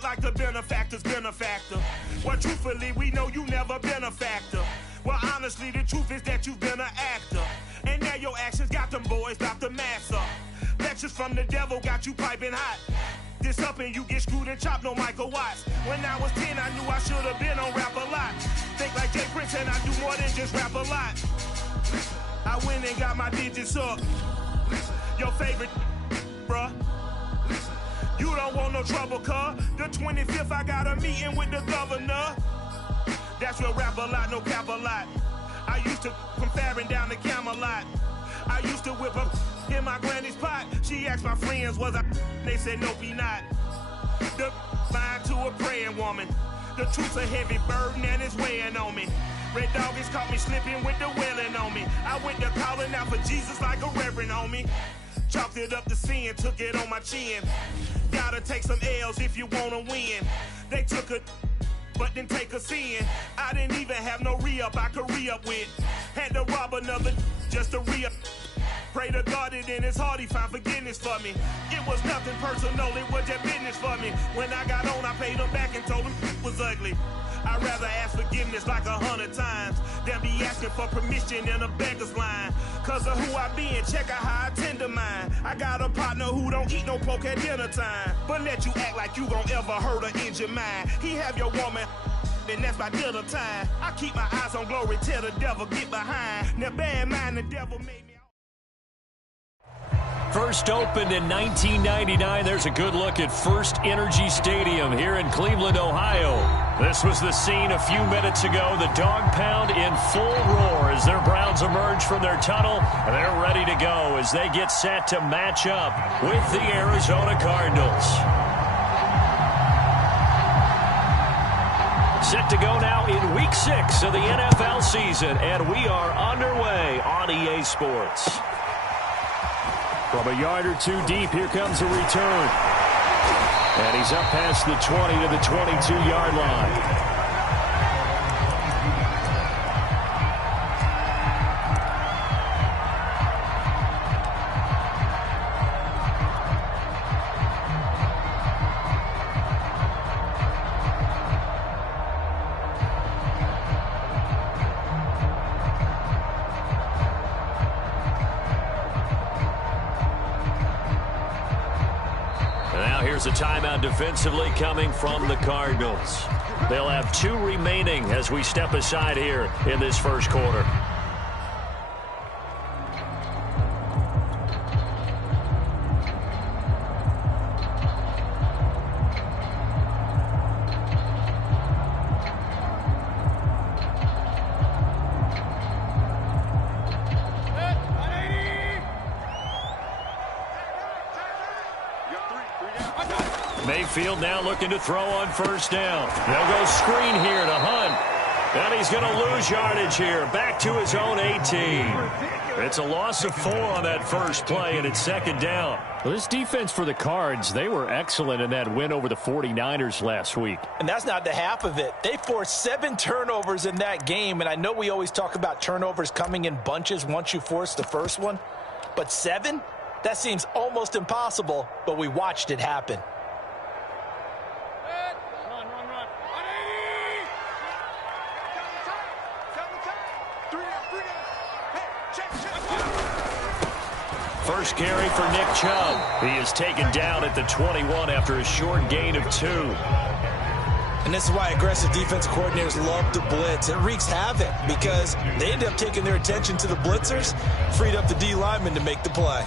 it like the benefactor's been a factor. Well, truthfully, we know you never been a factor. Well, honestly, the truth is that you've been an actor. And now your actions got them boys dropped the mask up. Lectures from the devil got you piping hot. This up and you get screwed and chopped, no Michael Watts. When I was 10, I knew I should have been on Rap a Lot. Think like Jay Prince and I do more than just rap a lot. I went and got my digits up. Your favorite, bruh. You don't want no trouble, cuz. The 25th, I got a meeting with the governor. That's real rap a lot, no cap a lot. I used to come faring down the Camelot. I used to whip up in my granny's pot. She asked my friends, was I? They said, nope, he not. The line to a praying woman. The truth's a heavy burden and it's weighing on me. Red Dog has caught me slipping with the wailing on me. I went to calling out for Jesus like a reverend on me. Chalked it up to sin, took it on my chin. Gotta take some L's if you wanna win. They took a but didn't take a sin. I didn't even have no re-up I could re-up with. Had to rob another just to re-up. Pray to God that in his heart he found forgiveness for me. It was nothing personal, it was just business for me. When I got on, I paid him back and told him it was ugly. I'd rather ask forgiveness like 100 times than be asking for permission in a beggar's line. Cause of who I be and check out how I tend to mine. I got a partner who don't eat no pork at dinner time, but let you act like you gon' ever hurt or injure mine. He have your woman and that's my dinner time. I keep my eyes on glory till the devil get behind. Now bear in mind the devil made me. First opened in 1999. There's a good look at First Energy Stadium here in Cleveland, Ohio. This was the scene a few minutes ago. The dog pound in full roar as their Browns emerge from their tunnel. And they're ready to go as they get set to match up with the Arizona Cardinals. Set to go now in Week 6 of the NFL season. And we are underway on EA Sports. From a yard or two deep, here comes the return. And he's up past the 20 to the 22-yard line. Here's a timeout defensively coming from the Cardinals. They'll have 2 remaining as we step aside here in this first quarter. Mayfield now looking to throw on first down. They'll go screen here to Hunt. And he's going to lose yardage here. Back to his own 18. It's a loss of 4 on that first play, and it's second down. Well, this defense for the Cards, they were excellent in that win over the 49ers last week. And that's not the half of it. They forced 7 turnovers in that game, and I know we always talk about turnovers coming in bunches once you force the first one. But 7? That seems almost impossible, but we watched it happen. First carry for Nick Chubb. He is taken down at the 21 after a short gain of 2. And this is why aggressive defensive coordinators love to blitz. It wreaks havoc because they end up taking their attention to the blitzers, freed up the D lineman to make the play.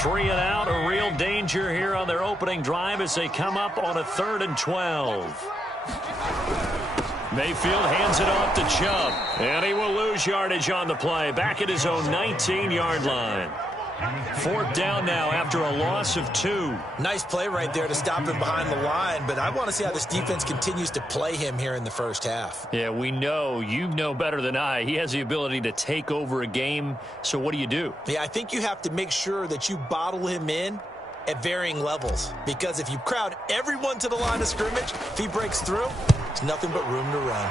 Three and out, a real danger here on their opening drive as they come up on a 3rd and 12. Mayfield hands it off to Chubb, and he will lose yardage on the play, back at his own 19-yard line. Fourth down now after a loss of 2. Nice play right there to stop him behind the line, but I want to see how this defense continues to play him here in the first half. Yeah, we know. You know better than I. He has the ability to take over a game, so what do you do? Yeah, I think you have to make sure that you bottle him in at varying levels, because if you crowd everyone to the line of scrimmage, if he breaks through, there's nothing but room to run.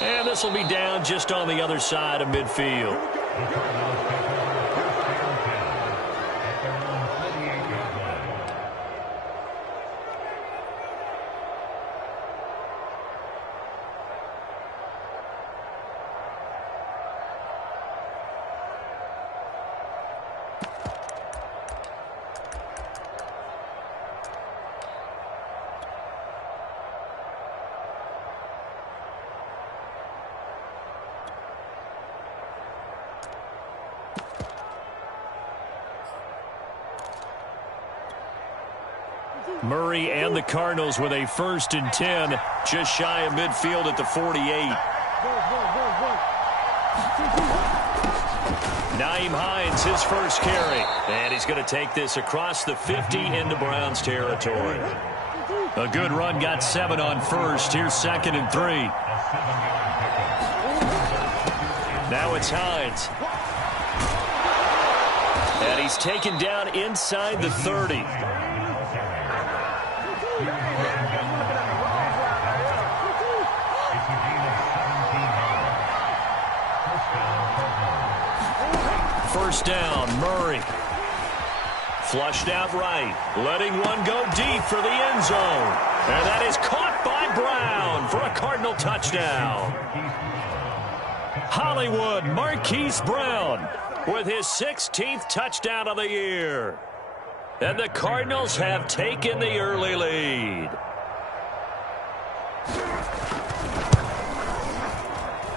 And this will be down just on the other side of midfield. Murray and the Cardinals with a 1st and 10, just shy of midfield at the 48. Nyheim Hines, his first carry. And he's going to take this across the 50 into Browns territory. A good run, got 7 on first. Here's 2nd and 3. Now it's Hines. And he's taken down inside the 30. First down, Murray. Flushed out right, letting one go deep for the end zone. And that is caught by Brown for a Cardinal touchdown. Hollywood Marquise Brown with his 16th touchdown of the year. And the Cardinals have taken the early lead.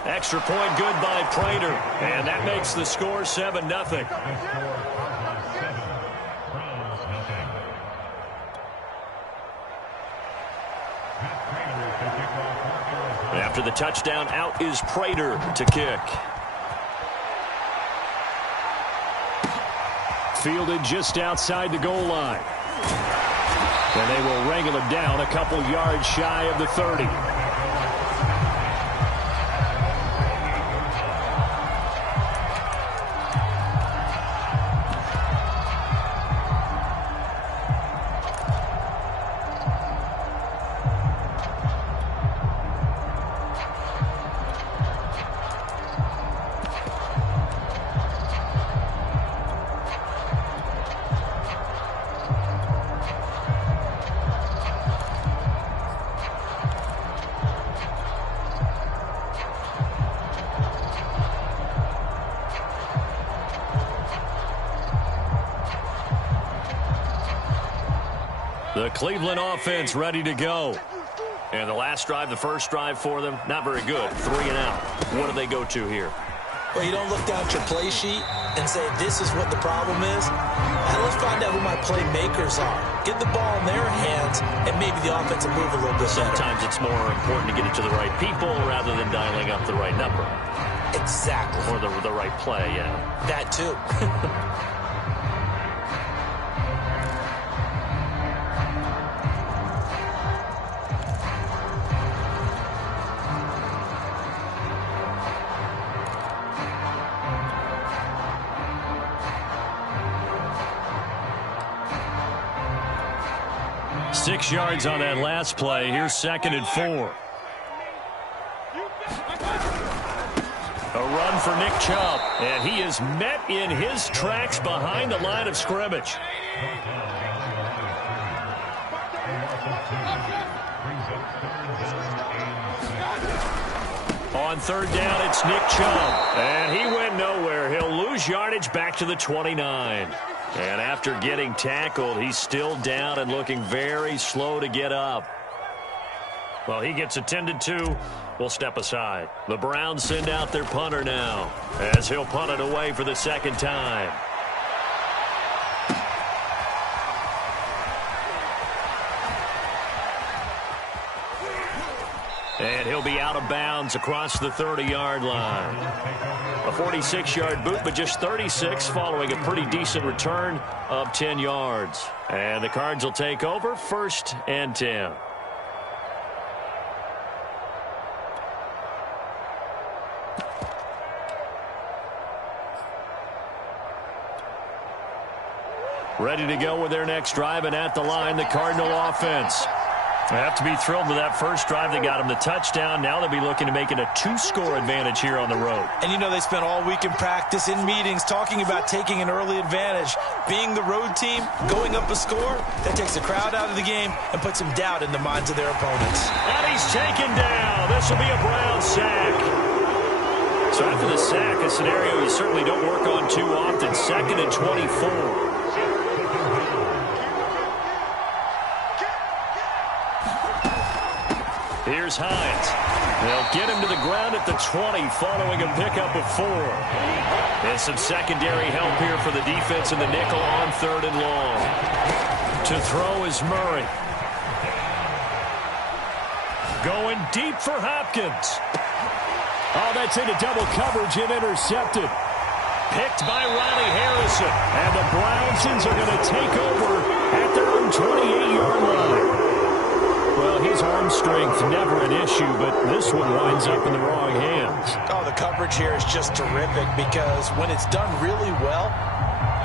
Extra point good by Prater, and that makes the score 7-0. After the touchdown, out is Prater to kick. Fielded just outside the goal line. And they will wrangle him down a couple yards shy of the 30. The Cleveland offense ready to go. And the last drive, the first drive for them, not very good. 3 and out. What do they go to here? Well, you don't look down at your play sheet and say, this is what the problem is. And let's find out who my playmakers are. Get the ball in their hands, and maybe the offense will move a little bit Sometimes better. It's more important to get it to the right people rather than dialing up the right number. Exactly. Or the right play, yeah. That too. 6 yards on that last play. Here's 2nd and 4. A run for Nick Chubb, and he is met in his tracks behind the line of scrimmage. On 3rd down, it's Nick Chubb, and he went nowhere. He'll lose yardage back to the 29. And after getting tackled, he's still down and looking very slow to get up. Well, he gets attended to. We'll step aside. The Browns send out their punter now, as he'll punt it away for the 2nd time. And he'll be out of bounds across the 30-yard line. A 46-yard boot, but just 36 following a pretty decent return of 10 yards. And the Cards will take over 1st and 10. Ready to go with their next drive, and at the line, the Cardinal offense. They have to be thrilled with that first drive. They got them the touchdown. Now they'll be looking to make it a 2-score advantage here on the road. And you know they spent all week in practice, in meetings, talking about taking an early advantage. Being the road team, going up a score, that takes the crowd out of the game and puts some doubt in the minds of their opponents. And he's taken down. This will be a Brown sack. So after the sack, a scenario you certainly don't work on too often. 2nd and 24. Here's Hines. They'll get him to the ground at the 20 following a pickup of 4. And some secondary help here for the defense in the nickel on 3rd and long. To throw is Murray. Going deep for Hopkins. Oh, that's into double coverage and intercepted. Picked by Ronnie Harrison. And the Brownsons are going to take over at their own 28-yard line. Well, his arm strength never an issue, but this one winds up in the wrong hands. Oh, the coverage here is just terrific because when it's done really well,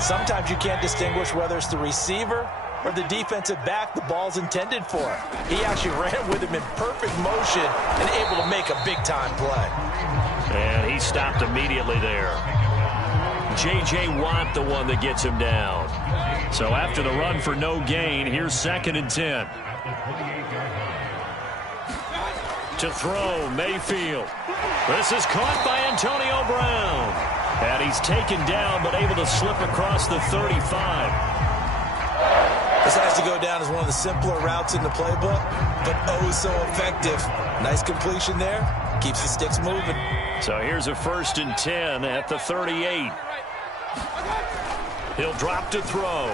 sometimes you can't distinguish whether it's the receiver or the defensive back the ball's intended for. He actually ran with him in perfect motion and able to make a big-time play. And he stopped immediately there. J.J. Watt, the one that gets him down. So after the run for no gain, here's 2nd and 10. To throw, Mayfield. This is caught by Antonio Brown. And he's taken down, but able to slip across the 35. This has to go down as one of the simpler routes in the playbook, but oh so effective. Nice completion there. Keeps the sticks moving. So here's a 1st and 10 at the 38. He'll drop to throw.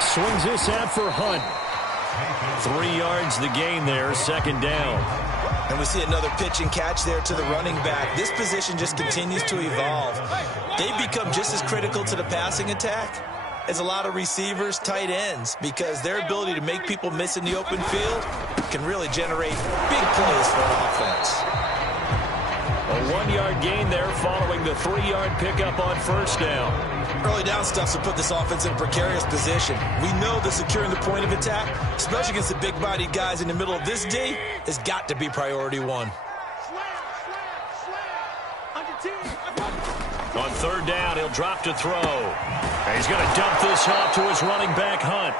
Swings this out for Hunt. 3 yards the gain there, 2nd down. And we see another pitch and catch there to the running back. This position just continues to evolve. They've become just as critical to the passing attack as a lot of receivers, tight ends, because their ability to make people miss in the open field can really generate big plays for an offense. A 1-yard gain there following the 3-yard pickup on 1st down. Early down stuff to put this offense in a precarious position. We know that securing the point of attack, especially against the big-bodied guys in the middle of this D, has got to be priority 1. On 3rd down, he'll drop to throw. And he's going to dump this off to his running back, Hunt.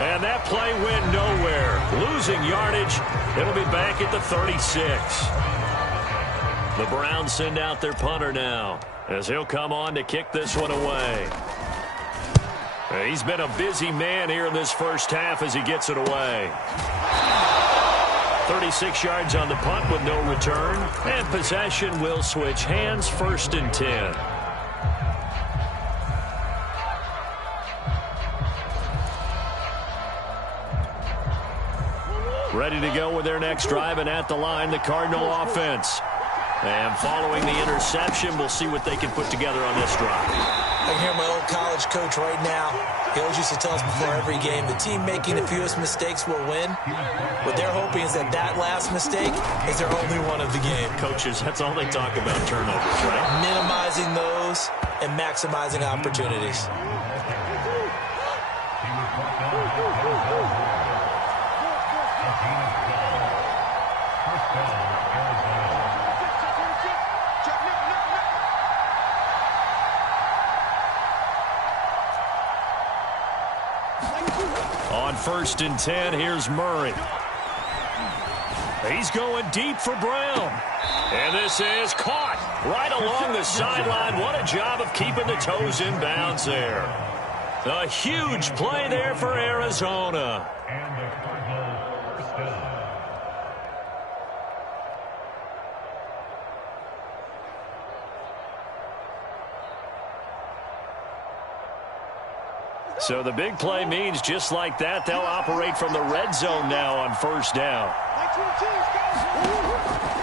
And that play went nowhere. Losing yardage. It'll be back at the 36. The Browns send out their punter now, as he'll come on to kick this one away. He's been a busy man here in this first half as he gets it away. 36 yards on the punt with no return. And possession will switch hands, 1st and 10. Ready to go with their next drive, and at the line, the Cardinal offense. And following the interception, we'll see what they can put together on this drive. I can hear my old college coach right now. He always used to tell us before every game, the team making the fewest mistakes will win. What they're hoping is that that last mistake is their only one of the game. Coaches, that's all they talk about, turnovers, right? Minimizing those and maximizing opportunities. On 1st and 10, here's Murray. He's going deep for Brown. And this is caught right along the sideline. What a job of keeping the toes in bounds there. A huge play there for Arizona. So the big play means just like that, they'll operate from the red zone now on 1st down.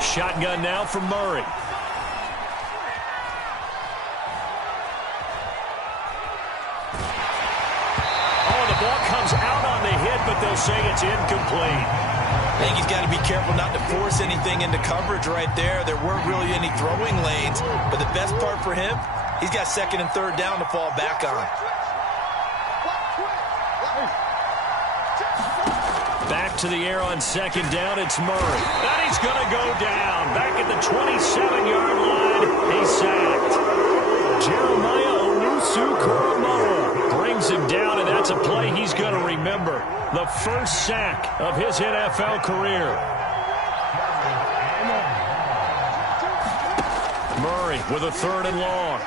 Shotgun now from Murray. Oh, the ball comes out on the hit, but they'll say it's incomplete. I think he's got to be careful not to force anything into coverage right there. There weren't really any throwing lanes, but the best part for him, he's got second and third down to fall back on. Back to the air on second down, it's Murray. And he's going to go down. Back at the 27-yard line, he's sacked. Jeremiah Owusu-Koramoah brings him down, and that's a play he's going to remember. The first sack of his NFL career. Murray with a third and long.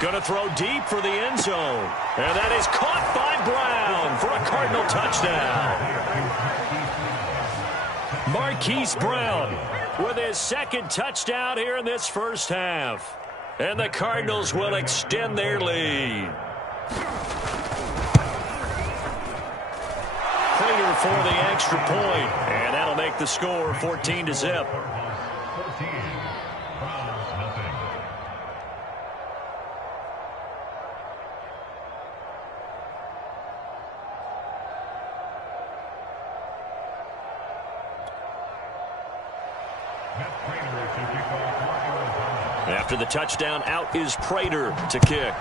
Going to throw deep for the end zone. And that is caught by Brown for a Cardinal touchdown. Marquise Brown with his second touchdown here in this first half. And the Cardinals will extend their lead. Prater for the extra point. And that'll make the score 14-0. After the touchdown, out is Prater to kick.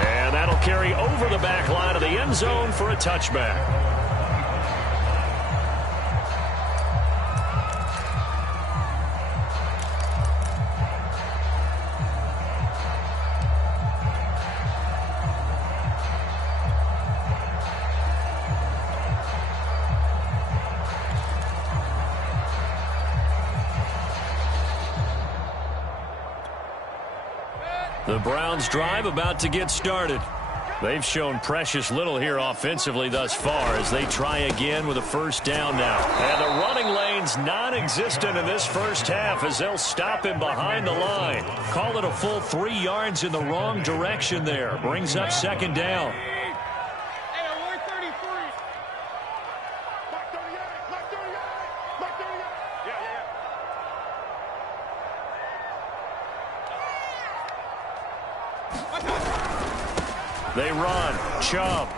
And that'll carry over the back line of the end zone for a touchback. The Browns' drive about to get started. They've shown precious little here offensively thus far as they try again with a first down now. And the running lane's non-existent in this first half as they'll stop him behind the line. Call it a full 3 yards in the wrong direction there. Brings up second down. They run. Chubb.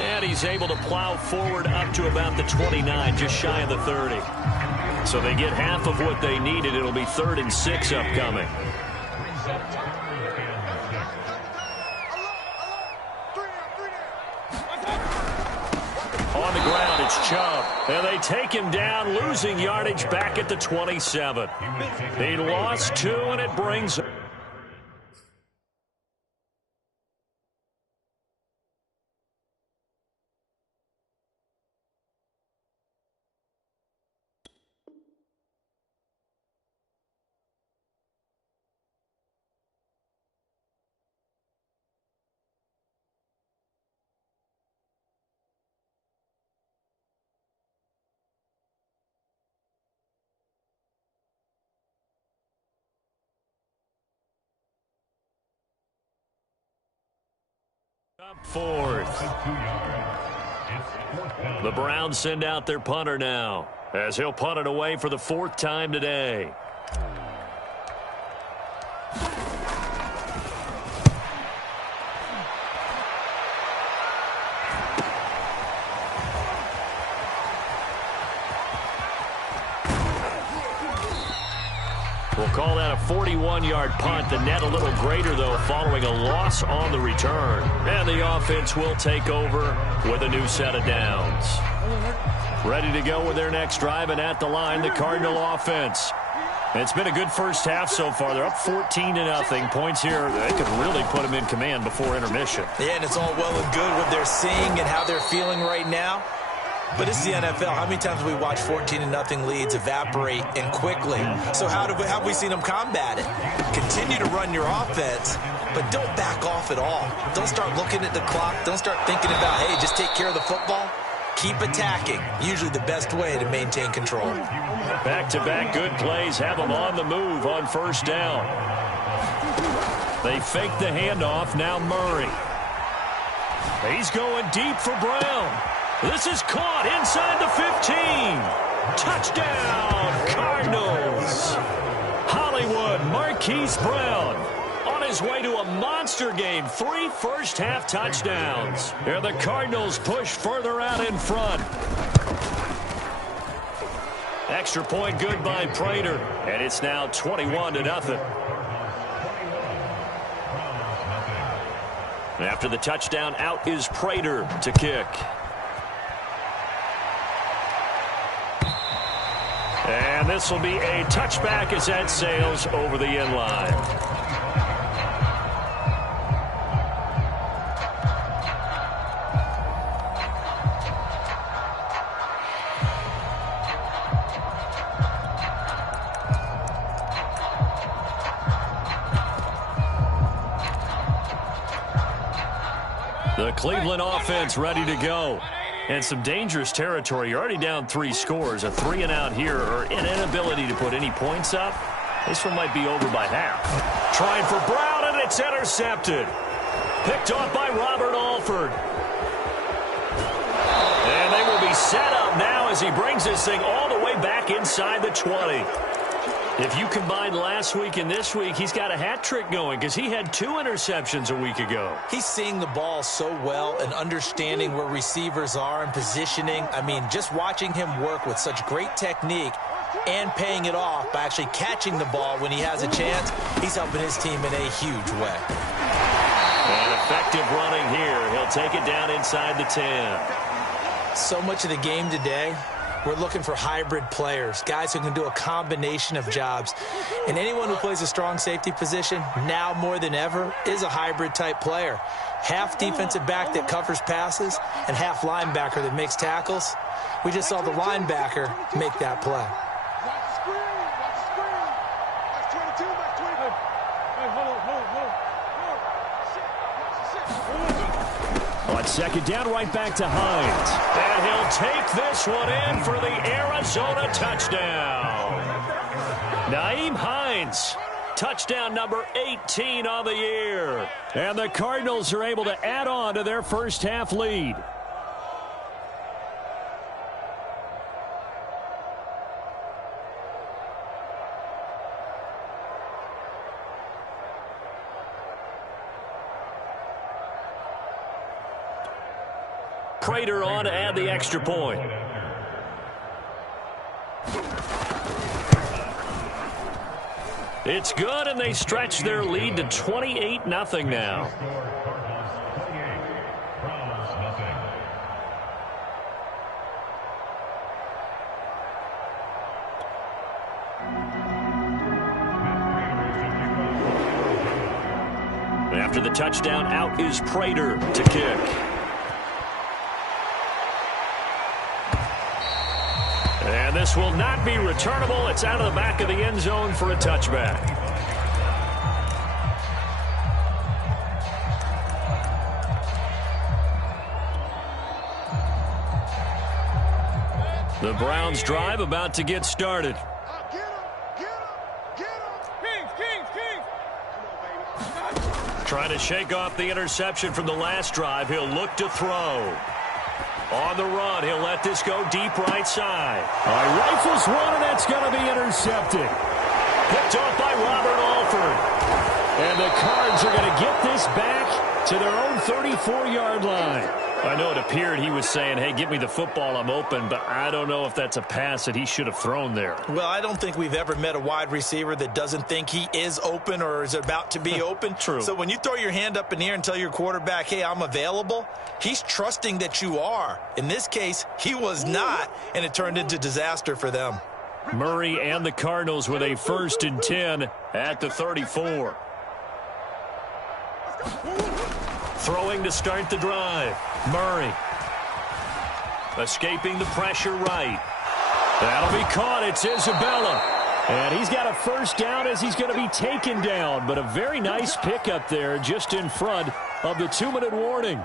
And he's able to plow forward up to about the 29, just shy of the 30. So they get half of what they needed. It'll be 3rd and 6 upcoming. On the ground, it's Chubb. And they take him down, losing yardage back at the 27. He lost 2, and it brings... Up 4th. The Browns send out their punter now as he'll punt it away for the 4th time today. We'll call that a 41-yard punt. The net a little greater, though, following a loss on the return. And the offense will take over with a new set of downs. Ready to go with their next drive, and at the line, the Cardinal offense. It's been a good first half so far. They're up 14-0. Points here, they could really put them in command before intermission. Yeah, and it's all well and good what they're seeing and how they're feeling right now. But it's the NFL. How many times have we watched 14-0 leads evaporate and quickly? So how have we seen them combat it? Continue to run your offense, but don't back off at all. Don't start looking at the clock. Don't start thinking about, hey, just take care of the football. Keep attacking. Usually the best way to maintain control. Back-to-back good plays have them on the move on first down. They fake the handoff. Now Murray. He's going deep for Brown. This is caught inside the 15. Touchdown, Cardinals. Hollywood Marquise Brown on his way to a monster game. 3 first-half touchdowns. And the Cardinals push further out in front. Extra point good by Prater. And it's now 21-0. After the touchdown, out is Prater to kick. And this will be a touchback as that sails over the end line. The Cleveland offense ready to go. And some dangerous territory. You're already down 3 scores. A 3-and-out here, or an inability to put any points up. This one might be over by half. Trying for Brown, and it's intercepted. Picked off by Robert Alford. And they will be set up now as he brings this thing all the way back inside the 20. If you combine last week and this week, he's got a hat trick going because he had 2 interceptions a week ago. He's seeing the ball so well and understanding where receivers are and positioning. I mean, just watching him work with such great technique and paying it off by actually catching the ball when he has a chance, he's helping his team in a huge way. And effective running here. He'll take it down inside the 10. So much of the game today, we're looking for hybrid players, guys who can do a combination of jobs. And anyone who plays a strong safety position, now more than ever, is a hybrid-type player. Half defensive back that covers passes and half linebacker that makes tackles. We just saw the linebacker make that play. On second down, right back to Hines. And he'll take this one in for the Arizona touchdown. Nyheim Hines, touchdown number 18 on the year. And the Cardinals are able to add on to their first half lead. Prater on to add the extra point. It's good, and they stretch their lead to 28-0 now. After the touchdown, out is Prater to kick. And this will not be returnable. It's out of the back of the end zone for a touchback. The Browns drive about to get started. Trying to shake off the interception from the last drive. He'll look to throw. On the run, he'll let this go deep right side. Rifles one, and that's going to be intercepted. Picked off by Robert Alford. And the Cards are going to get this back to their own 34-yard line. I know it appeared he was saying, hey, give me the football, I'm open, but I don't know if that's a pass that he should have thrown there. Well, I don't think we've ever met a wide receiver that doesn't think he is open or is about to be open. True. So when you throw your hand up in the air and tell your quarterback, hey, I'm available, he's trusting that you are. In this case, he was not, and it turned into disaster for them. Murray and the Cardinals with a 1st and 10 at the 34. Throwing to start the drive. Murray. Escaping the pressure right. That'll be caught. It's Isabella. And he's got a first down as he's going to be taken down. But a very nice pickup there just in front of the 2-minute warning.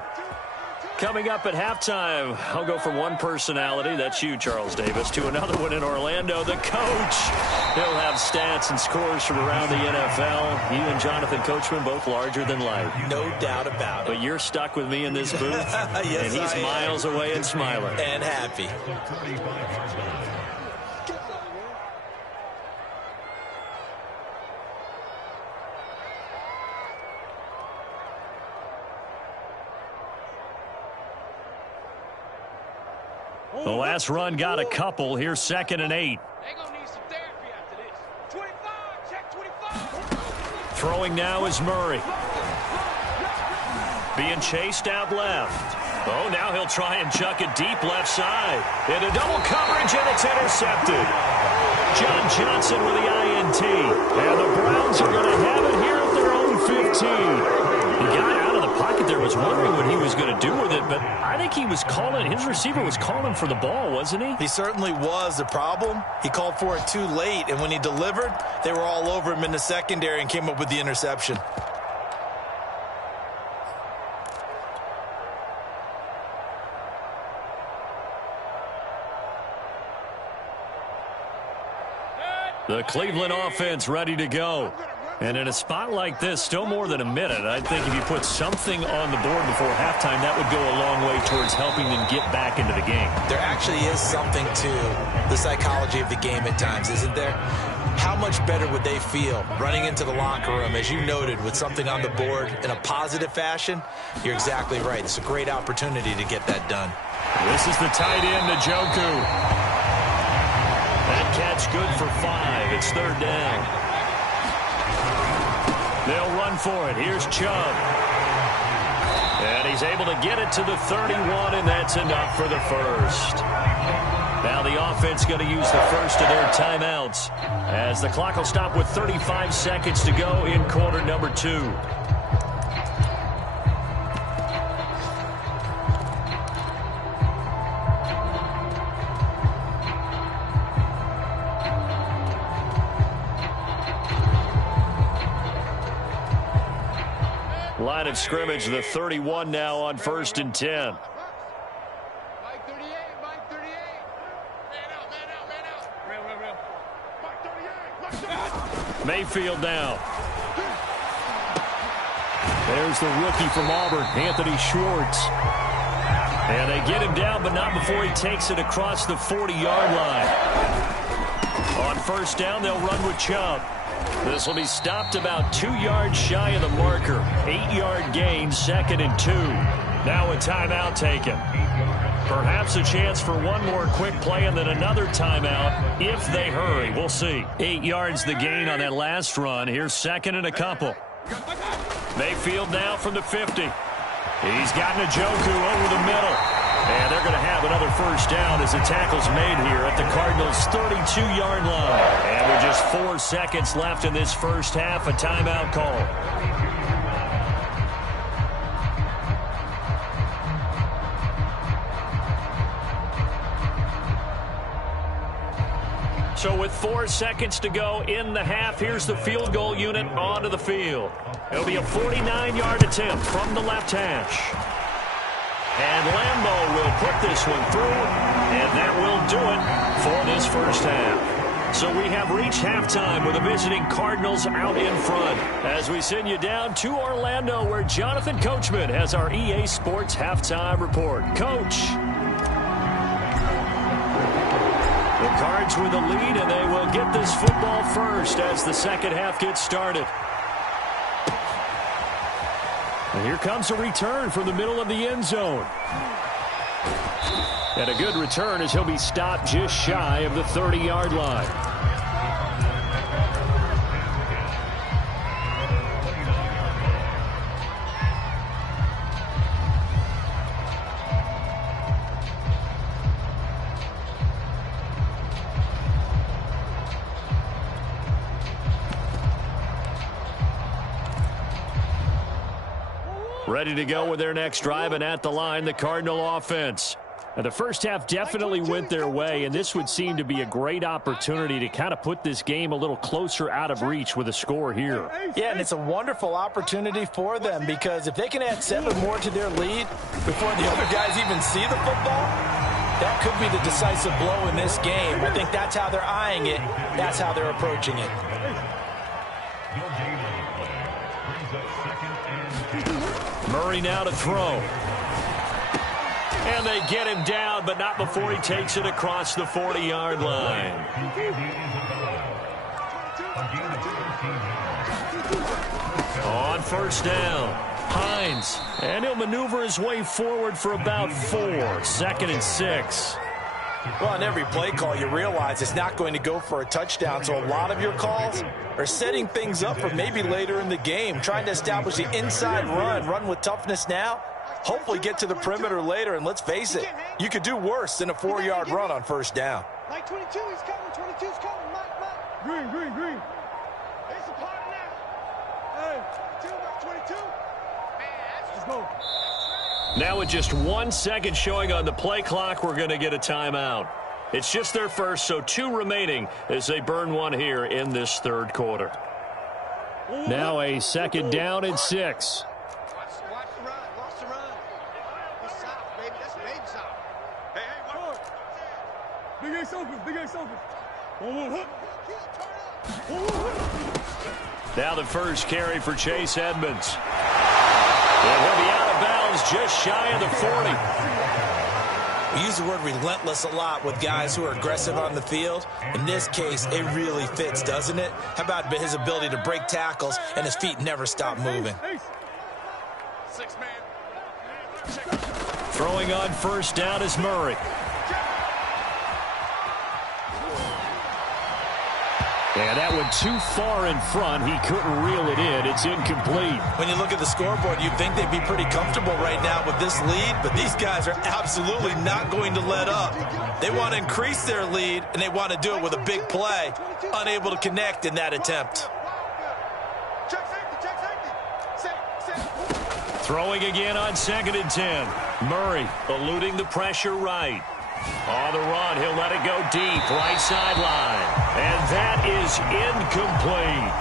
Coming up at halftime, I'll go from one personality, that's you, Charles Davis, to another one in Orlando, the coach. He'll have stats and scores from around the NFL. You and Jonathan Coachman, both larger than life. No doubt about it. But you're stuck with me in this booth, yes, and he's miles away and smiling. And happy. The last run got a couple. Here's 2nd and 8. They're going to need some therapy after this. 25, check 25. Throwing now is Murray. Being chased out left. Oh, now he'll try and chuck it deep left side. Into double coverage, and it's intercepted. John Johnson with the INT. And the Browns are going to have it here at their own 15. The guy out of the pocket there was wondering what he was going to do with it, but I think he was calling, his receiver was calling for the ball, wasn't he? He certainly was. The problem, he called for it too late, and when he delivered, they were all over him in the secondary and came up with the interception. The Cleveland offense ready to go. And in a spot like this, still more than a minute, I think if you put something on the board before halftime, that would go a long way towards helping them get back into the game. There actually is something to the psychology of the game at times, isn't there? How much better would they feel running into the locker room, as you noted, with something on the board in a positive fashion? You're exactly right. It's a great opportunity to get that done. This is the tight end, Njoku. That catch good for 5. It's 3rd down. They'll run for it. Here's Chubb. And he's able to get it to the 31, and that's enough for the first. Now the offense going to use the first of their timeouts as the clock will stop with 35 seconds to go in quarter number 2. Line of scrimmage, the 31 now on 1st and 10. Mike 38, Mike 38. Man out, man out, man out. Real. Mike 38, Mike 38. Mayfield now. There's the rookie from Auburn, Anthony Schwartz. And they get him down, but not before he takes it across the 40-yard line. On 1st down, they'll run with Chubb. This will be stopped about 2 yards shy of the marker. 8-yard gain, 2nd and 2. Now a timeout taken. Perhaps a chance for one more quick play and then another timeout if they hurry. We'll see. 8 yards the gain on that last run. Here's 2nd and a couple. Mayfield now from the 50. He's got Njoku over the middle. And they're going to have another 1st down as the tackle's made here at the Cardinals' 32-yard line. And with just 4 seconds left in this first half, a timeout call. So with 4 seconds to go in the half, here's the field goal unit onto the field. It'll be a 49-yard attempt from the left hash. And Lambeau will put this one through, and that will do it for this first half. So we have reached halftime with the visiting Cardinals out in front as we send you down to Orlando where Jonathan Coachman has our EA Sports halftime report. Coach. The Cards with the lead, and they will get this football first as the second half gets started. And here comes a return from the middle of the end zone. And a good return as he'll be stopped just shy of the 30-yard line. Ready to go with their next drive, and at the line, the Cardinal offense. Now, the first half definitely went their way, and this would seem to be a great opportunity to kind of put this game a little closer out of reach with a score here. Yeah, and it's a wonderful opportunity for them because if they can add 7 more to their lead before the other guys even see the football, that could be the decisive blow in this game. I think that's how they're eyeing it. That's how they're approaching it. Murray now to throw. And they get him down, but not before he takes it across the 40-yard line. On first down, Hines. And he'll maneuver his way forward for about 4. 2nd and 6. Well, on every play call, you realize it's not going to go for a touchdown. So a lot of your calls are setting things up for maybe later in the game, trying to establish the inside run with toughness now. Hopefully get to the perimeter later, and let's face it, you could do worse than a 4-yard run on first down. Mike 22, he's coming, 22's coming, Mike. Green. It's a part now. Hey, 22, Mike 22. Man, let's go. Now with just 1 second showing on the play clock, we're going to get a timeout. It's just their first, so 2 remaining as they burn one here in this third quarter. Now a 2nd down and 6. Big X open. Now the first carry for Chase Edmonds. And he'll be out of bounds just shy of the 40. We use the word relentless a lot with guys who are aggressive on the field. In this case, it really fits, doesn't it? How about his ability to break tackles and his feet never stop moving? 6-man. Throwing on first down is Murray. And that went too far in front. He couldn't reel it in. It's incomplete. When you look at the scoreboard, you'd think they'd be pretty comfortable right now with this lead, but these guys are absolutely not going to let up. They want to increase their lead, and they want to do it with a big play. Unable to connect in that attempt. Throwing again on 2nd and 10. Murray eluding the pressure right. On the run, he'll let it go deep, right sideline. And that is incomplete.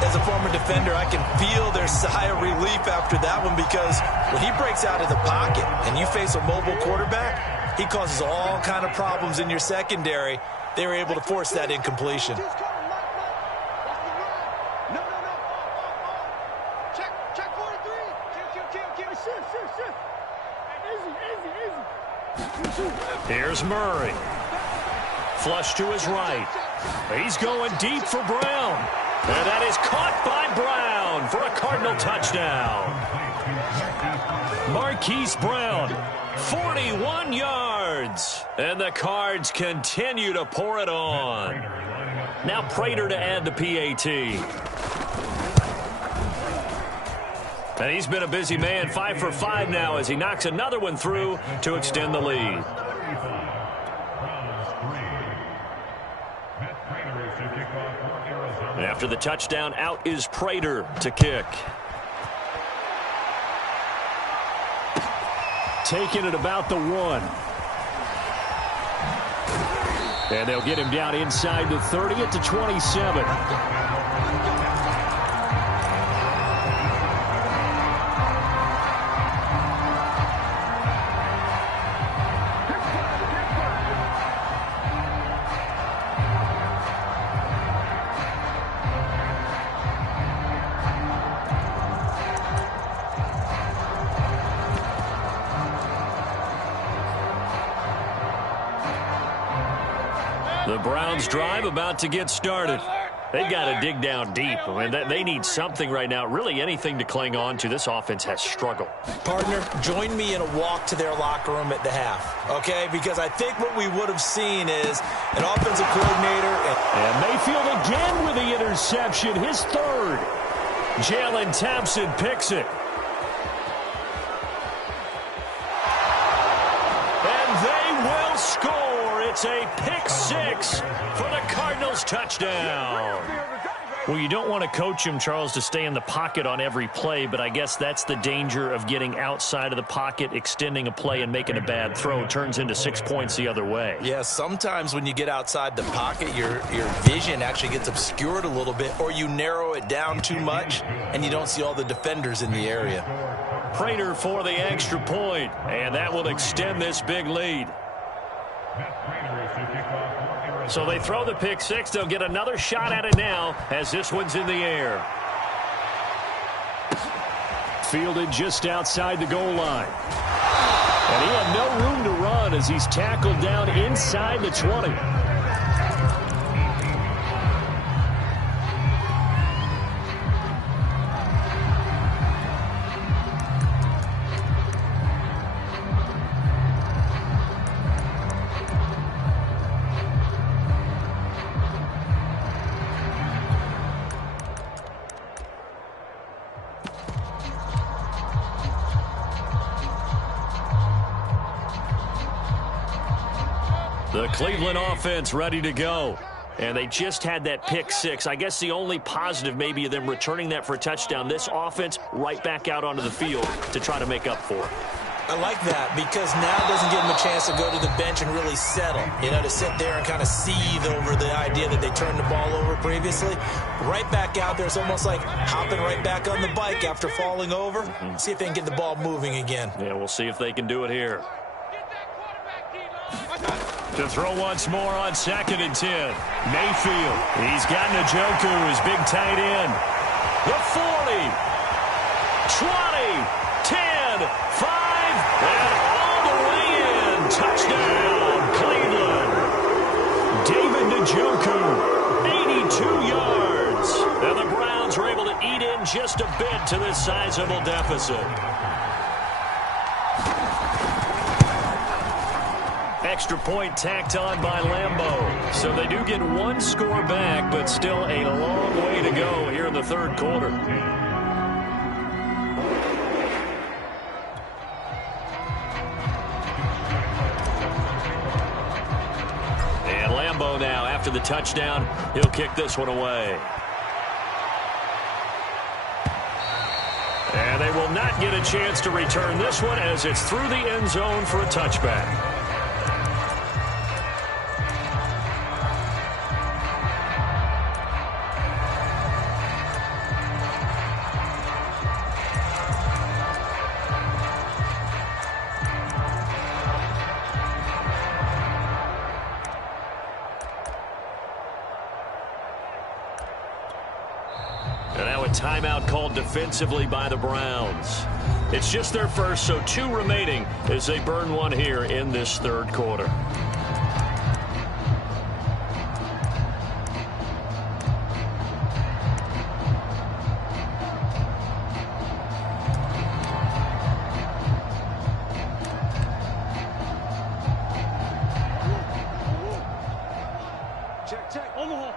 As a former defender, I can feel their sigh of relief after that one because when he breaks out of the pocket and you face a mobile quarterback, he causes all kind of problems in your secondary. They were able to force that incompletion. Check 43. Shit. Easy. Here's Murray. Flush to his right. He's going deep for Brown. And that is caught by Brown for a Cardinal touchdown. Marquise Brown, 41 yards. And the Cards continue to pour it on. Now Prater to add the PAT. And he's been a busy man, 5 for 5 now as he knocks another one through to extend the lead. After the touchdown, out is Prater to kick. Taking it about the 1. And they'll get him down inside the 30 at the 27. The Browns drive about to get started. They've got to dig down deep. I mean, they need something right now, really anything to cling on to. This offense has struggled. Partner, join me in a walk to their locker room at the half, okay? Because I think what we would have seen is an offensive coordinator. And Mayfield again with the interception, his 3rd. Jalen Thompson picks it. And they will score. It's a pick 6 for the Cardinals touchdown. Well, you don't want to coach him, Charles, to stay in the pocket on every play, but I guess that's the danger of getting outside of the pocket, extending a play, and making a bad throw. It turns into 6 points the other way. Yeah, sometimes when you get outside the pocket, your vision actually gets obscured a little bit, or you narrow it down too much, and you don't see all the defenders in the area. Prater for the extra point, and that will extend this big lead. So they throw the pick six. They'll get another shot at it now as this one's in the air. Fielded just outside the goal line. And he had no room to run as he's tackled down inside the 20. The Cleveland offense ready to go. And they just had that pick six. I guess the only positive maybe of them returning that for a touchdown. This offense right back out onto the field to try to make up for it. I like that because now it doesn't give them a chance to go to the bench and really settle. You know, to sit there and kind of seethe over the idea that they turned the ball over previously. Right back out there. It's almost like hopping right back on the bike after falling over. See if they can get the ball moving again. Yeah, we'll see if they can do it here. To throw once more on 2nd and 10. Mayfield. He's got Njoku, his big tight end. The 40. 20. 10. 5. And all the way in. Touchdown, Cleveland. David Njoku. 82 yards. And the Browns are able to eat in just a bit to this sizable deficit. Extra point tacked on by Lambeau. So they do get one score back, but still a long way to go here in the third quarter. And Lambeau now, after the touchdown, he'll kick this one away. And they will not get a chance to return this one as it's through the end zone for a touchback. Timeout called defensively by the Browns. It's just their first, so 2 remaining as they burn one here in this third quarter. Check. On the hole.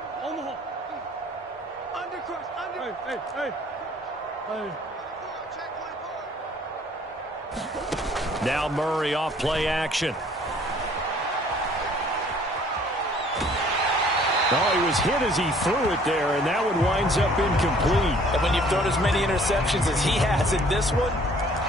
Hey. Now Murray off play action. Oh, he was hit as he threw it there, and that one winds up incomplete. And when you've thrown as many interceptions as he has in this one,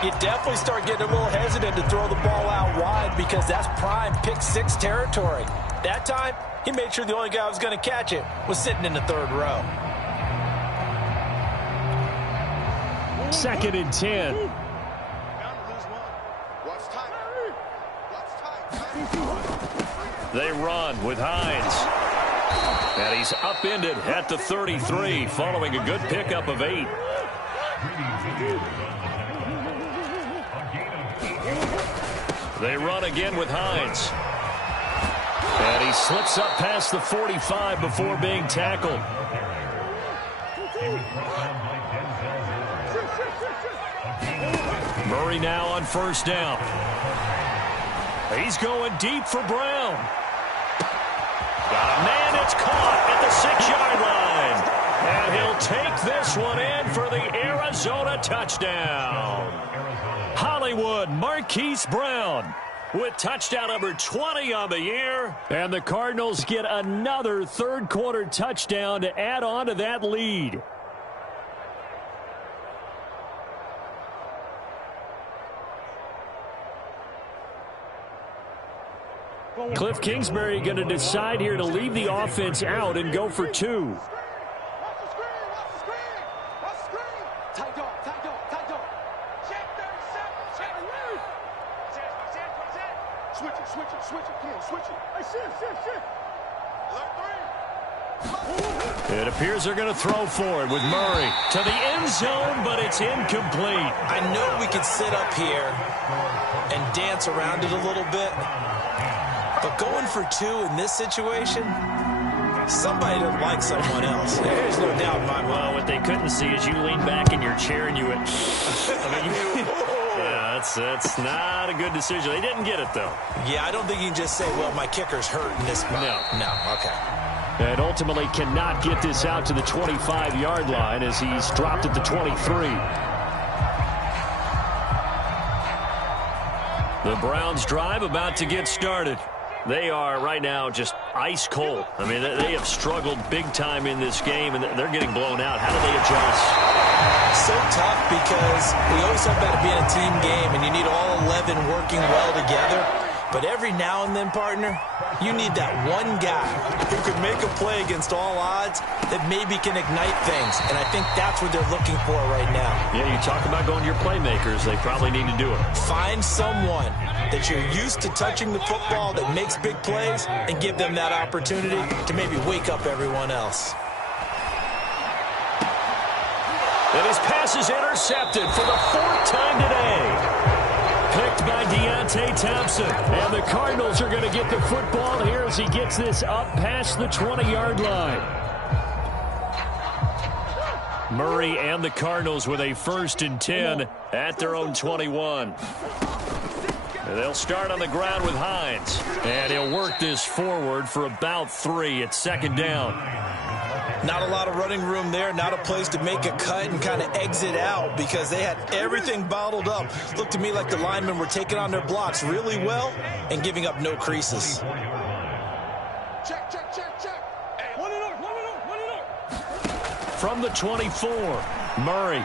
you definitely start getting a little hesitant to throw the ball out wide because that's prime pick six territory. That time, he made sure the only guy who was going to catch it was sitting in the third row. 2nd and 10. They run with Hines. And he's upended at the 33 following a good pickup of 8. They run again with Hines. And he slips up past the 45 before being tackled. Murray now on first down. He's going deep for Brown. Got a man that's caught at the 6-yard line. And he'll take this one in for the Arizona touchdown. Hollywood Marquise Brown. with touchdown number 20 on the year. And the Cardinals get another third-quarter touchdown to add on to that lead. Cliff Kingsbury going to decide here to leave the offense out and go for two. It appears they're going to throw for it with Murray to the end zone, but it's incomplete. I know we could sit up here and dance around it a little bit, but going for two in this situation, somebody doesn't like someone else. There's no doubt in my mind. Well, what they couldn't see is you lean back in your chair and you went, yeah, that's not a good decision. They didn't get it, though. Yeah, I don't think you can just say, well, my kicker's hurt in this spot. No, okay. And ultimately cannot get this out to the 25-yard line as he's dropped at the 23. The Browns drive about to get started. They are right now just ice cold. I mean, they have struggled big time in this game, and they're getting blown out. How do they adjust? So tough because we always talk about it being a team game, and you need all 11 working well together. But every now and then, partner, you need that one guy who can make a play against all odds that maybe can ignite things. And I think that's what they're looking for right now. Yeah, you talk about going to your playmakers. They probably need to do it. Find someone that you're used to touching the football that makes big plays and give them that opportunity to maybe wake up everyone else. And his pass is intercepted for the fourth time today. Picked by Deontay Thompson. And the Cardinals are going to get the football here as he gets this up past the 20-yard line. Murray and the Cardinals with a 1st and 10 at their own 21. And they'll start on the ground with Hines. And he'll work this forward for about 3 at 2nd down. Not a lot of running room there, not a place to make a cut and kind of exit out because they had everything bottled up. Looked to me like the linemen were taking on their blocks really well and giving up no creases. Check. Hey, one and up. From the 24, Murray.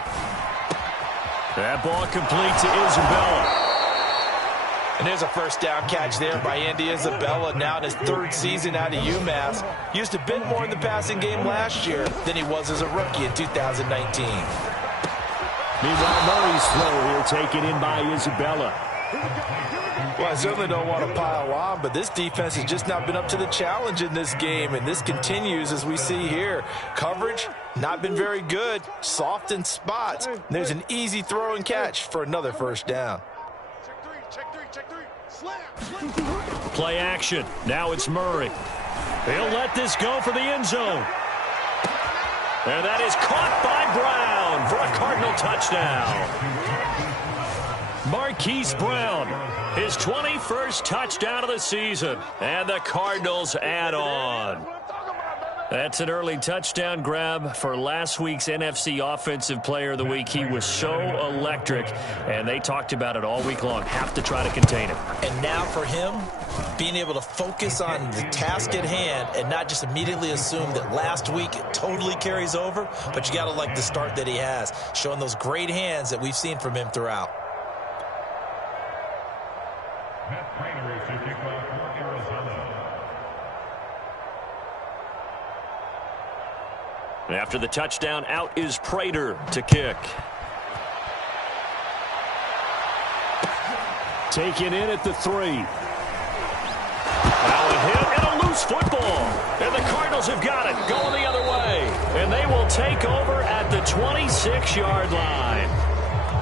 That ball complete to Isabella. And there's a first down catch there by Andy Isabella, now in his 3rd season out of UMass. Used a bit more in the passing game last year than he was as a rookie in 2019. Meanwhile, Murray's throw here taken in by Isabella. Well, I certainly don't want to pile on, but this defense has just not been up to the challenge in this game, and this continues as we see here. Coverage, not been very good, soft in spots. And there's an easy throw and catch for another first down. Check three. Slam. Play action. Now it's Murray. He'll let this go for the end zone. And that is caught by Brown for a Cardinal touchdown. Marquise Brown, his 21st touchdown of the season. And the Cardinals add on. That's an early touchdown grab for last week's NFC Offensive Player of the Week. He was so electric, and they talked about it all week long. Have to try to contain him. And now for him, being able to focus on the task at hand and not just immediately assume that last week it totally carries over, but you got to like the start that he has, showing those great hands that we've seen from him throughout. After the touchdown, out is Prater to kick. Taken in at the 3. Now a hit and a loose football. And the Cardinals have got it, going the other way. And they will take over at the 26-yard line.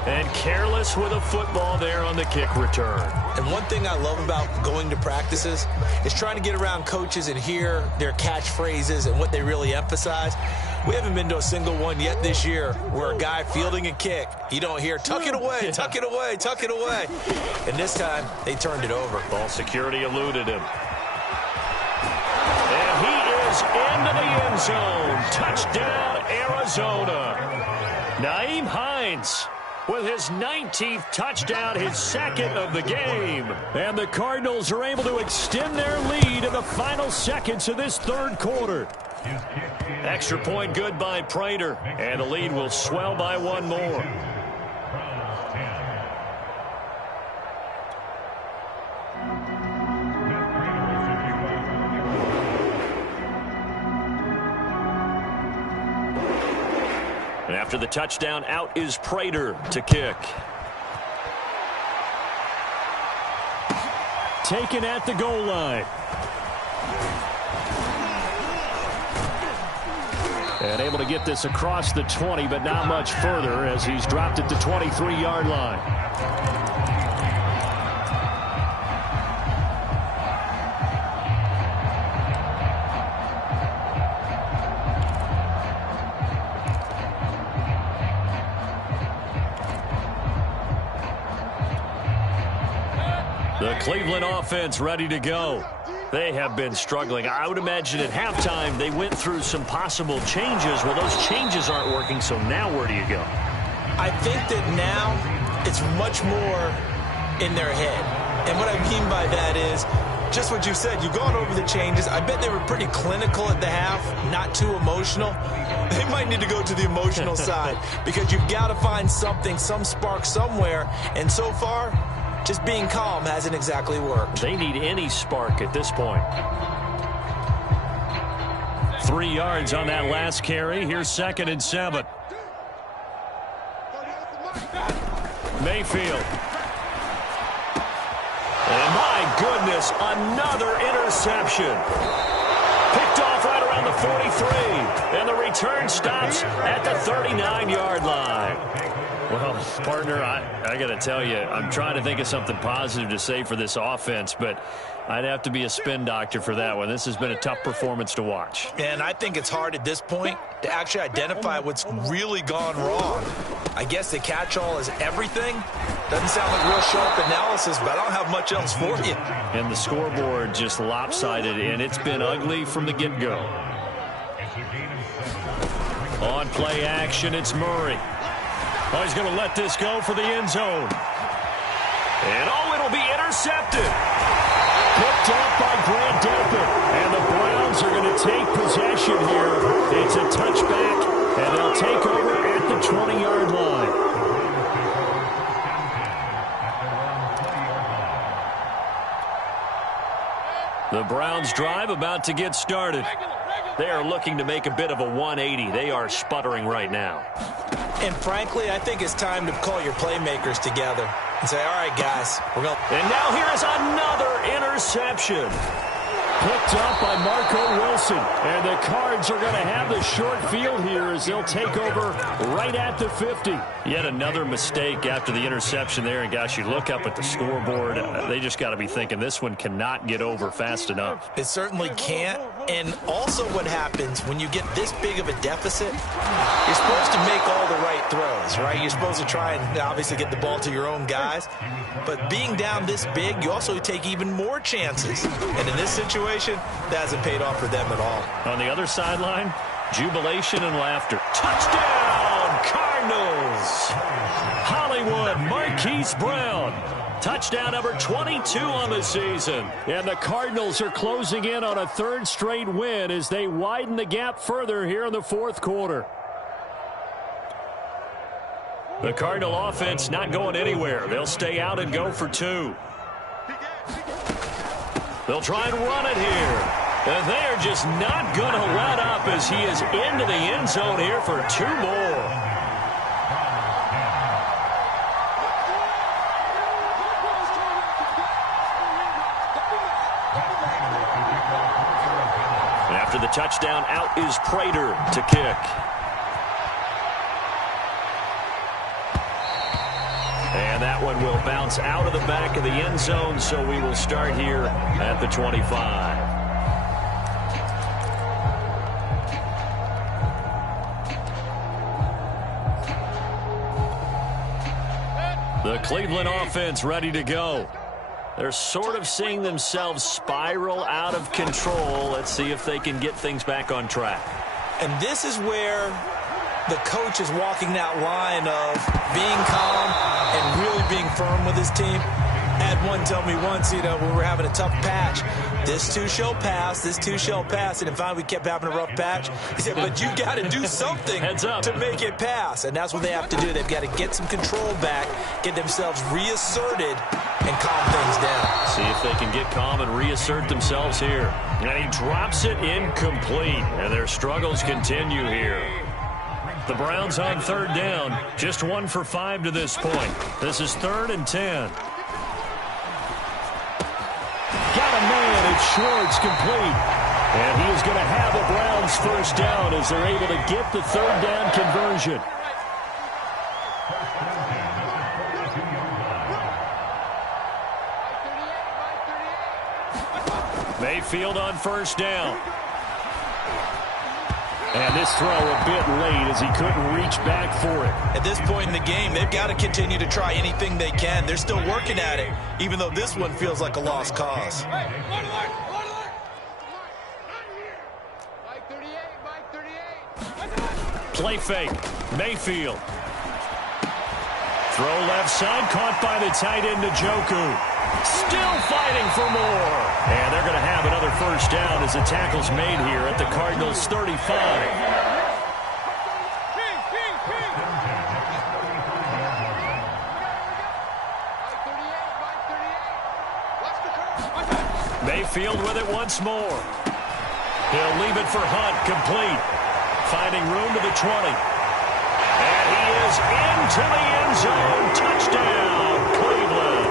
And careless with a football there on the kick return. And one thing I love about going to practices is trying to get around coaches and hear their catchphrases and what they really emphasize. We haven't been to a single one yet this year where a guy fielding a kick, you don't hear, tuck it away, tuck it away, tuck it away. And this time, they turned it over. Ball security eluded him. And he is into the end zone. Touchdown, Arizona. Nyheim Hines with his 19th touchdown, his second of the game. And the Cardinals are able to extend their lead in the final seconds of this third quarter. Extra point good by Prater, and the lead will swell by one more. And after the touchdown, out is Prater to kick. Taken at the goal line. And able to get this across the 20, but not much further as he's dropped it to 23-yard line. The Cleveland offense ready to go. They have been struggling. I would imagine at halftime they went through some possible changes. Well, those changes aren't working, so now where do you go? I think that now it's much more in their head. And what I mean by that is just what you said. You've gone over the changes. I bet they were pretty clinical at the half, not too emotional. They might need to go to the emotional side because you've got to find something, some spark somewhere. And so far, just being calm hasn't exactly worked. They need any spark at this point. 3 yards on that last carry. Here's 2nd and 7. Mayfield. And my goodness, another interception. Picked off right around the 43. And the return stops at the 39-yard line. Well, partner, I got to tell you, I'm trying to think of something positive to say for this offense, but I'd have to be a spin doctor for that one. This has been a tough performance to watch. And I think it's hard at this point to actually identify what's really gone wrong. I guess the catch-all is everything. Doesn't sound like real sharp analysis, but I don't have much else for you. And the scoreboard just lopsided, and it's been ugly from the get-go. On play action, it's Murray. Oh, he's going to let this go for the end zone. And, oh, it'll be intercepted. Picked up by Grant Delpit. And the Browns are going to take possession here. It's a touchback, and they'll take over at the 20-yard line. The Browns drive about to get started. They are looking to make a bit of a 180. They are sputtering right now. And frankly, I think it's time to call your playmakers together and say, all right, guys, we're going. And now here is another interception. Picked up by Marco Wilson. And the Cards are going to have the short field here as they'll take over right at the 50. Yet another mistake after the interception there. And, gosh, you look up at the scoreboard. They just got to be thinking this one cannot get over fast enough. It certainly can't. And also what happens when you get this big of a deficit, you're supposed to make all the right throws, right? You're supposed to try and obviously get the ball to your own guys. But being down this big, you also take even more chances. And in this situation, that hasn't paid off for them at all. On the other sideline, jubilation and laughter. Touchdown, Cardinals! Hollywood, Marquise Brown. Touchdown number 22 on the season. And the Cardinals are closing in on a third straight win as they widen the gap further here in the fourth quarter. The Cardinal offense not going anywhere. They'll stay out and go for 2. They'll try and run it here. And they're just not going to let up as he is into the end zone here for 2 more. After the touchdown, out is Prater to kick. And that one will bounce out of the back of the end zone, so we will start here at the 25. The Cleveland offense ready to go. They're sort of seeing themselves spiral out of control. Let's see if they can get things back on track. And this is where The coach is walking that line of being calm and really being firm with his team. Had one tell me once, when we were having a tough patch, this too shall pass, this too shall pass. And in fact, we kept having a rough patch. He said, but you got to do something to make it pass. And that's what they have to do. They've got to get some control back, get themselves reasserted, and calm things down. See if they can get calm and reassert themselves here. And he drops it incomplete. And their struggles continue here. The Browns on third down. Just 1 for 5 to this point. This is 3rd and 10. Got a man. It's Schwartz, complete. And he is going to have the Browns first down as they're able to get the third down conversion. Mayfield on first down. And this throw a bit late as he couldn't reach back for it. At this point in the game, they've got to continue to try anything they can. They're still working at it, even though this one feels like a lost cause. Play fake. Mayfield. Throw left side, caught by the tight end Njoku. Still fighting for more. And they're going to have another first down as the tackle's made here at the Cardinals' 35. Mayfield with it once more. He'll leave it for Hunt, complete. Finding room to the 20. And he is into the end zone. Touchdown, Cleveland.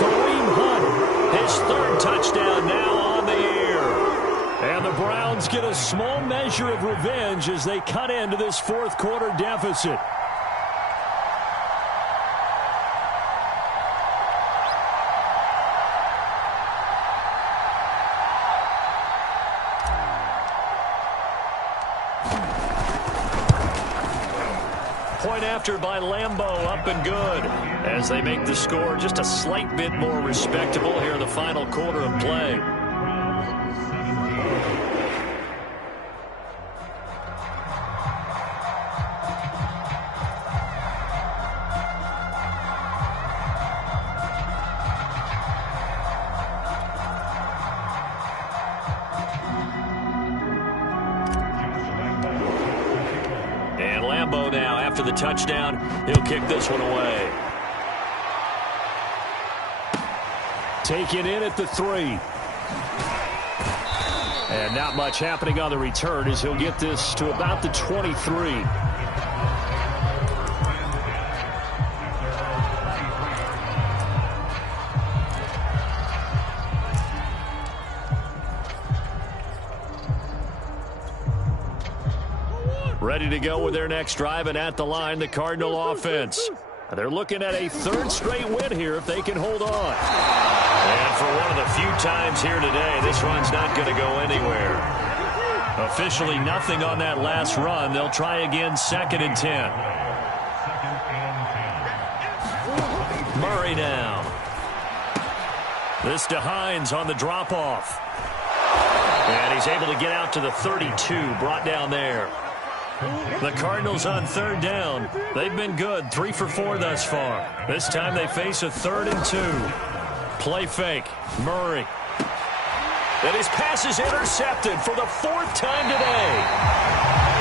Kareem Hunt, his 3rd touchdown now on the year. And the Browns get a small measure of revenge as they cut into this 4th quarter deficit. Point after by Lambeau, up and good, as they make the score just a slight bit more respectable here in the final quarter of play. Now, after the touchdown, he'll kick this one away. Taken in at the 3. And not much happening on the return as he'll get this to about the 23. Ready to go with their next drive, and at the line, the Cardinal offense. They're looking at a 3rd straight win here if they can hold on. And for one of the few times here today, this run's not going to go anywhere. Officially nothing on that last run. They'll try again, 2nd and 10. Murray now. This to Hines on the drop-off. And he's able to get out to the 32, brought down there. The Cardinals on 3rd down. They've been good, 3 for 4 thus far. This time they face a 3rd and 2. Play fake. Murray. And his pass is intercepted for the 4th time today.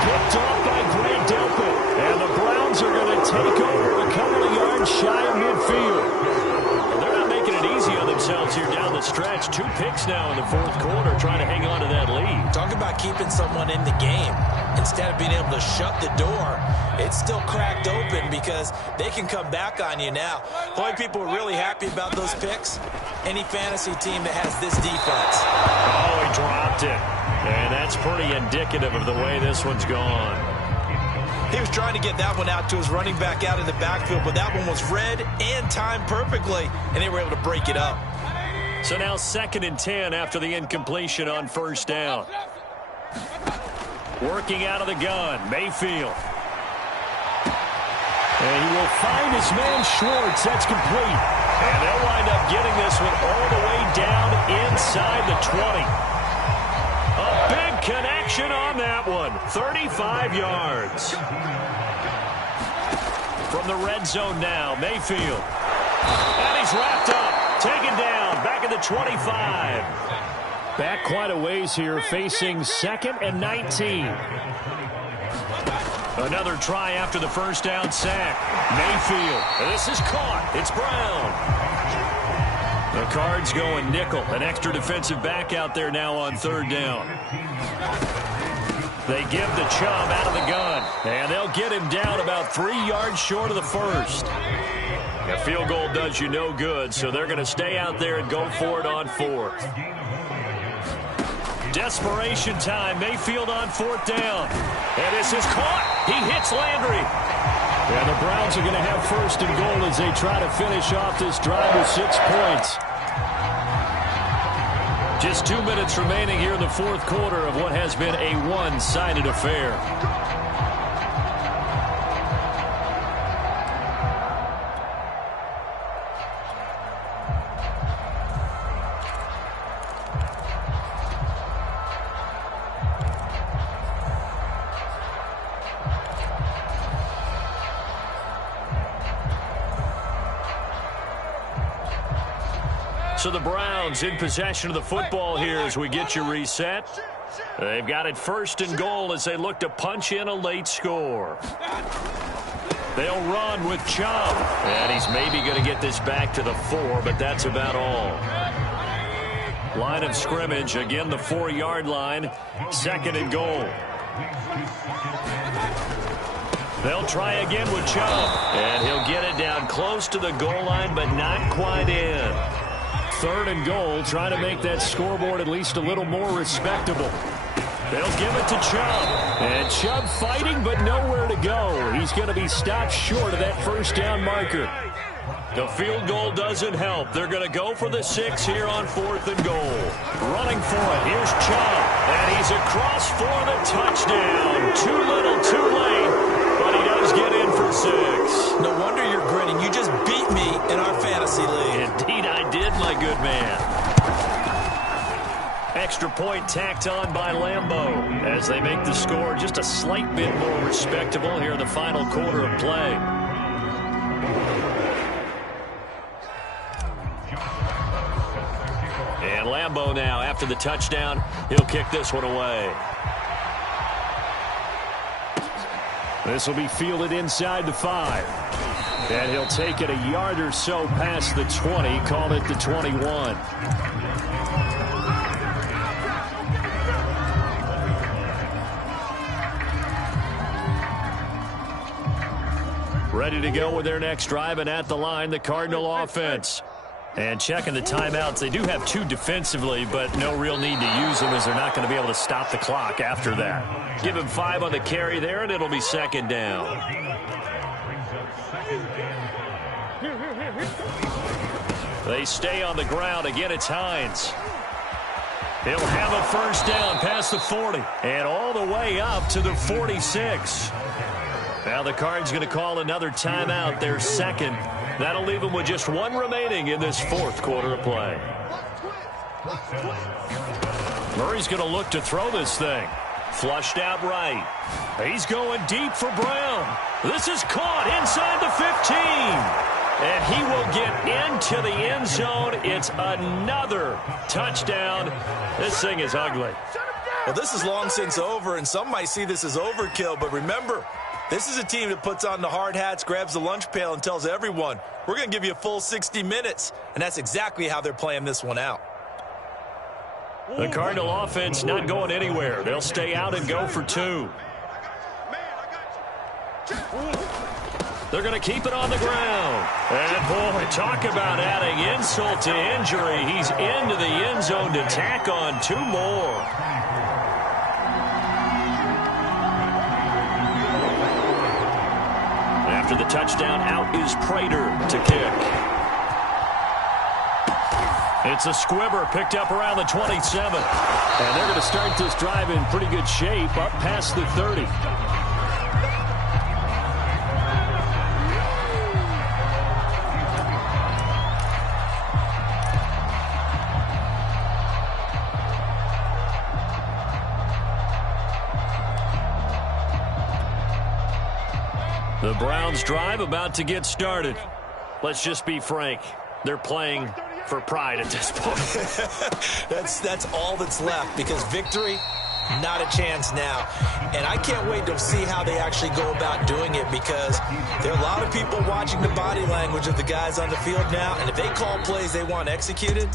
Picked off by Grant Delpit. And the Browns are going to take over a couple of yards shy of midfield. They're not making it easy on themselves here down the stretch. 2 picks now in the 4th quarter, trying to hang on to that lead. Talk about keeping someone in the game. Instead of being able to shut the door, it's still cracked open because they can come back on you now. The only people who are really happy about those picks, any fantasy team that has this defense. Oh, he dropped it. And that's pretty indicative of the way this one's gone. He was trying to get that one out to his running back out in the backfield, but that one was read and timed perfectly, and they were able to break it up. So now 2nd and 10 after the incompletion on 1st down. Working out of the gun, Mayfield. And he will find his man Schwartz. That's complete. And they'll wind up getting this one all the way down inside the 20. A big connection on that one. 35 yards. From the red zone now, Mayfield. And he's wrapped up. Taken down. Back at the 25. Back quite a ways here, facing 2nd and 19. Another try after the first down sack. Mayfield. This is caught. It's Brown. The Cards going nickel. An extra defensive back out there now on 3rd down. They give the Chubb out of the gun. And they'll get him down about 3 yards short of the first. A field goal does you no good, so they're going to stay out there and go for it on 4th. Desperation time. Mayfield on 4th down. And this is caught. He hits Landry. And the Browns are going to have 1st and goal as they try to finish off this drive with 6 points. Just 2 minutes remaining here in the 4th quarter of what has been a one-sided affair. So the Browns in possession of the football here as we get you reset. They've got it 1st and goal as they look to punch in a late score. They'll run with Chubb. And he's maybe going to get this back to the 4, but that's about all. Line of scrimmage, again the 4-yard line. 2nd and goal. They'll try again with Chubb. And he'll get it down close to the goal line, but not quite in. 3rd and goal, trying to make that scoreboard at least a little more respectable. They'll give it to Chubb. And Chubb fighting, but nowhere to go. He's going to be stopped short of that 1st down marker. The field goal doesn't help. They're going to go for the 6 here on 4th and goal. Running for it. Here's Chubb. And he's across for the touchdown. Too little, too late. But he does get in for 6. No wonder you're grinning. You just beat me in our fantasy league. Indeed I did, my good man. Extra point tacked on by Lambeau as they make the score just a slight bit more respectable here in the final quarter of play. And Lambeau now, after the touchdown, he'll kick this one away. This will be fielded inside the 5. And he'll take it a yard or so past the 20, call it the 21. Ready to go with their next drive, and at the line, the Cardinal offense. And checking the timeouts, they do have 2 defensively, but no real need to use them as they're not going to be able to stop the clock after that. Give him 5 on the carry there, and it'll be 2nd down. They stay on the ground. Again, it's Hines. He'll have a 1st down past the 40 and all the way up to the 46. Now the Cards going to call another timeout, their 2nd. That'll leave them with just 1 remaining in this 4th quarter of play. Murray's going to look to throw this thing. Flushed out right. He's going deep for Brown. This is caught inside the 15. And he will get into the end zone. It's another touchdown. This thing is ugly. Well, this is long since over, and some might see this as overkill. But remember, this is a team that puts on the hard hats, grabs the lunch pail, and tells everyone, we're going to give you a full 60 minutes. And that's exactly how they're playing this one out. The Cardinal offense not going anywhere. They'll stay out and go for 2. They're going to keep it on the ground. And, boy, talk about adding insult to injury. He's into the end zone to tack on 2 more. After the touchdown, out is Prater to kick. It's a squibber picked up around the 27. And they're going to start this drive in pretty good shape up past the 30. The Browns drive about to get started. Let's just be frank. They're playing for pride at this point. That's all that's left, because victory, not a chance now. And I can't wait to see how they actually go about doing it, because there are a lot of people watching the body language of the guys on the field now, and if they call plays they want executed,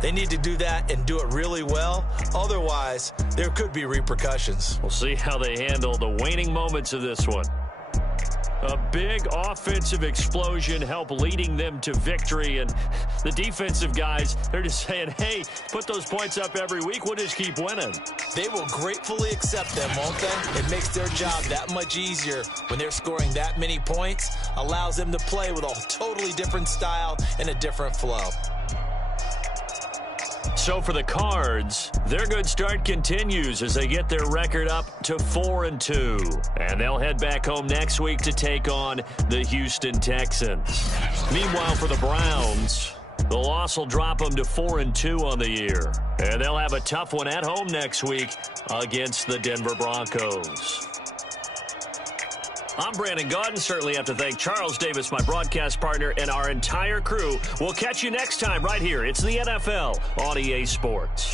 they need to do that and do it really well. Otherwise, there could be repercussions. We'll see how they handle the waning moments of this one. A big offensive explosion helped leading them to victory, and the defensive guys, they're just saying, hey, put those points up every week, we'll just keep winning. They will gratefully accept them, won't they? It makes their job that much easier when they're scoring that many points, allows them to play with a totally different style and a different flow. So for the Cards, their good start continues as they get their record up to 4-2. And they'll head back home next week to take on the Houston Texans. Meanwhile, for the Browns, the loss will drop them to 4-2 on the year. And they'll have a tough one at home next week against the Denver Broncos. I'm Brandon Gaudin. Certainly have to thank Charles Davis, my broadcast partner, and our entire crew. We'll catch you next time right here. It's the NFL on EA Sports.